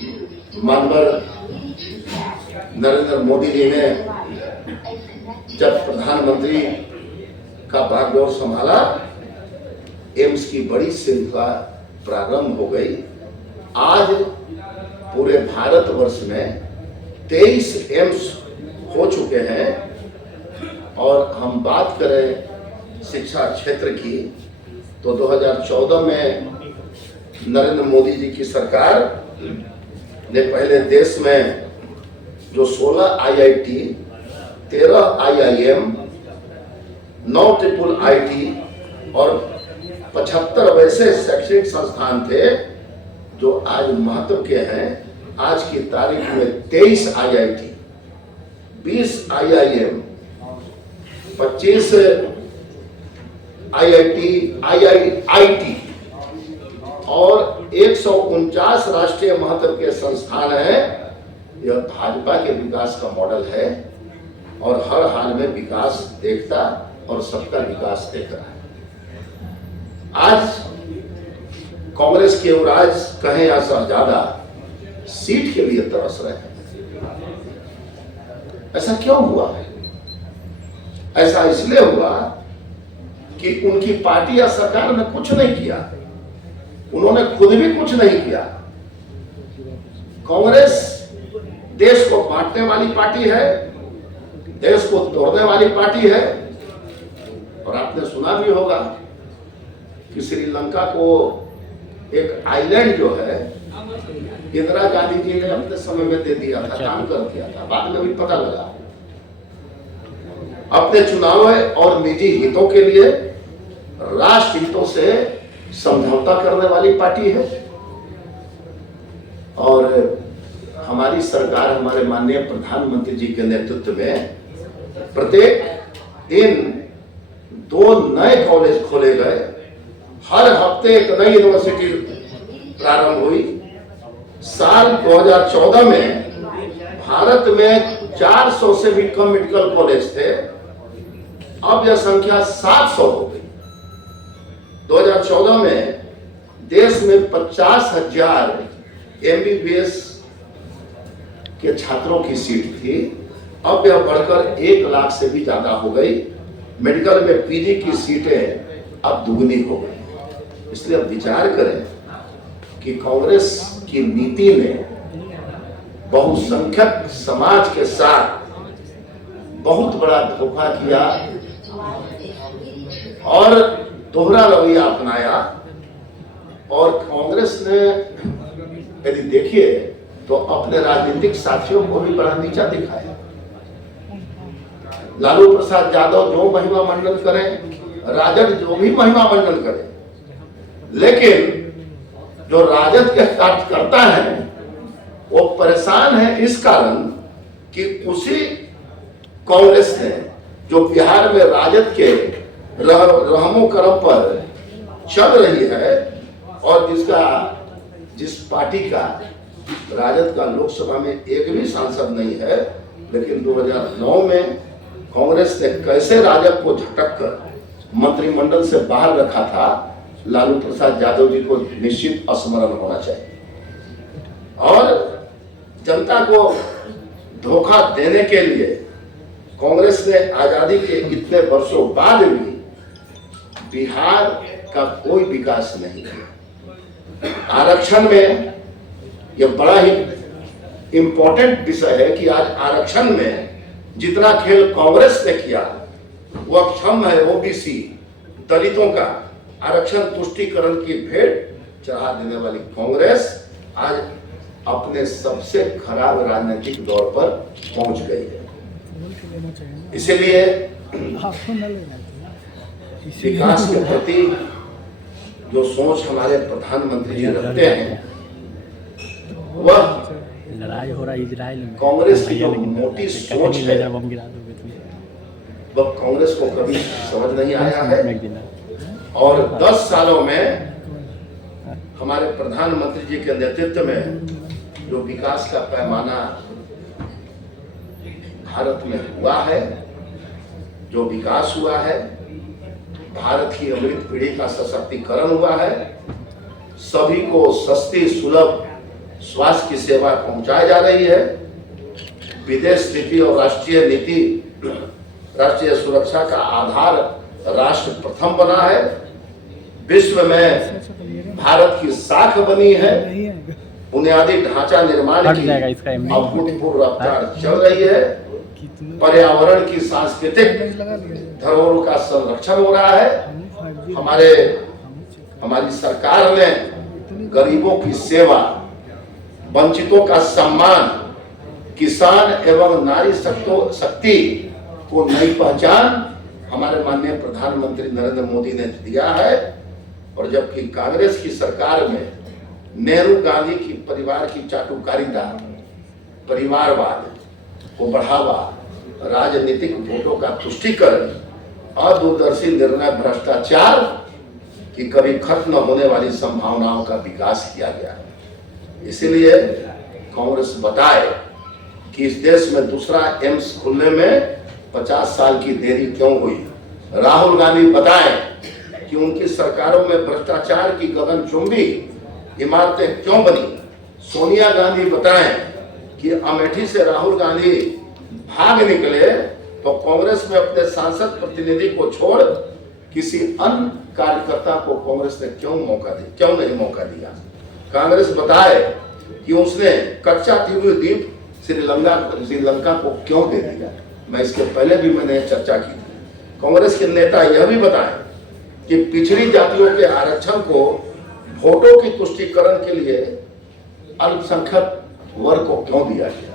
माननीय नरेंद्र मोदी जी ने जब प्रधानमंत्री का बागडोर संभाला, एम्स की बड़ी श्रृंखला प्रारंभ हो गई। आज पूरे भारतवर्ष में 23 एम्स हो चुके हैं। और हम बात करें शिक्षा क्षेत्र की, तो 2014 में नरेंद्र मोदी जी की सरकार ने पहले देश में जो 16 IIT, 13 IIM, 9 ट्रिपल IT और 75 वैसे शैक्षणिक संस्थान थे जो आज महत्व के हैं। आज की तारीख में 23 IIT, 20 IIM, 25 IIT और 149 राष्ट्रीय महत्व के संस्थान हैं। यह भाजपा के विकास का मॉडल है और हर हाल में विकास देखता और सबका विकास देख रहा है। आज कांग्रेस के युवराज कहें या शहजादा सीट के लिए तरस रहे हैं। ऐसा क्यों हुआ है? ऐसा इसलिए हुआ कि उनकी पार्टी या सरकार ने कुछ नहीं किया, उन्होंने खुद भी कुछ नहीं किया। कांग्रेस देश को बांटने वाली पार्टी है, देश को तोड़ने वाली पार्टी है। और आपने सुना भी होगा कि श्रीलंका को एक आइलैंड जो है इंदिरा गांधी जी ने अपने समय में दे दिया था, काम कर दिया था, बाद में भी पता लगा। अपने चुनाव और निजी हितों के लिए राष्ट्र हितों से समझौता करने वाली पार्टी है। और हमारी सरकार, हमारे माननीय प्रधानमंत्री जी के नेतृत्व में प्रत्येक दिन 2 नए कॉलेज खोले गए। हर हफ्ते एक नई यूनिवर्सिटी प्रारंभ हुई। साल 2014 में भारत में 400 से भी कम मेडिकल कॉलेज थे, अब यह संख्या 700 हो गई। 2014 में देश में 50,000 MBBS के छात्रों की सीट थी, अब यह बढ़कर 1 लाख से भी ज्यादा हो गई। मेडिकल में PG की सीटें अब दुगनी हो गई। इसलिए अब विचार करें कि कांग्रेस की नीति ने बहुसंख्यक समाज के साथ बहुत बड़ा धोखा किया और दोहरा रवैया अपनाया। और कांग्रेस ने यदि देखिए तो अपने राजनीतिक साथियों को भी बड़ा नीचा दिखाया। लालू प्रसाद यादव जो महिमा मंडन करें, राजद जो भी महिमा मंडन करे, लेकिन जो राजद के कार्यकर्ता हैं वो परेशान है इस कारण कि उसी कांग्रेस ने जो बिहार में राजद के रहमो करम पर चल रही है और जिस पार्टी का राजद का लोकसभा में एक भी सांसद नहीं है, लेकिन 2009 में कांग्रेस ने कैसे राजद को झटक कर मंत्रिमंडल से बाहर रखा था, लालू प्रसाद यादव जी को निश्चित स्मरण होना चाहिए। और जनता को धोखा देने के लिए कांग्रेस ने आजादी के इतने वर्षों बाद भी बिहार का कोई विकास नहीं किया। आरक्षण में यह बड़ा ही इंपॉर्टेंट विषय है कि आज आरक्षण में जितना खेल कांग्रेस ने किया वो अक्षम है। OBC दलितों का आरक्षण तुष्टीकरण की भेंट चढ़ा देने वाली कांग्रेस आज अपने सबसे खराब राजनीतिक दौर पर पहुंच गई है। इसलिए विकास के प्रति जो सोच हमारे प्रधानमंत्री जी रखते हैं वह लड़ाई हो रहा है इजराइल में, कांग्रेस की जो मोटी सोच है वह कांग्रेस को कभी समझ नहीं आया है। और 10 सालों में हमारे प्रधानमंत्री जी के नेतृत्व में जो विकास का पैमाना भारत में हुआ है, जो विकास हुआ है, भारत की अमृत पीढ़ी का सशक्तिकरण हुआ है, सभी को सस्ती सुलभ स्वास्थ्य की सेवा पहुंचाई जा रही है। विदेश नीति और राष्ट्रीय नीति, राष्ट्रीय सुरक्षा का आधार राष्ट्र प्रथम बना है। विश्व में भारत की साख बनी है। बुनियादी ढांचा निर्माण की अभूतपूर्व रफ्तार चल रही है। पर्यावरण की सांस्कृतिक धरोहरों का संरक्षण हो रहा है। हमारी सरकार ने गरीबों की सेवा, वंचितों का सम्मान, किसान एवं नारी शक्ति को नई पहचान हमारे माननीय प्रधानमंत्री नरेंद्र मोदी ने दिया है। और जबकि कांग्रेस की सरकार में नेहरू गांधी की परिवार की चाटुकारिता, परिवारवाद को बढ़ावा, राजनीतिक वोटों का तुष्टीकरण, अदूरदर्शी निर्णय, भ्रष्टाचार की कभी खत्म न होने वाली संभावनाओं का विकास किया गया है। इसीलिए कांग्रेस बताए कि इस देश में दूसरा एम्स खुलने में 50 साल की देरी क्यों हुई। राहुल गांधी बताएं कि उनकी सरकारों में भ्रष्टाचार की गगनचुंबी इमारतें क्यों बनी। सोनिया गांधी बताएं कि अमेठी से राहुल गांधी भाग निकले तो कांग्रेस में अपने सांसद प्रतिनिधि को छोड़ किसी अन्य कार्यकर्ता को कांग्रेस ने क्यों नहीं मौका दिया। कांग्रेस बताए कि उसने कच्चा द्वीप श्रीलंका को क्यों दे दिया। मैं इसके पहले भी मैंने चर्चा की थी। कांग्रेस के नेता यह भी बताएं कि पिछड़ी जातियों के आरक्षण को वोटों की तुष्टीकरण के लिए अल्पसंख्यक वर्ग को क्यों दिया गया।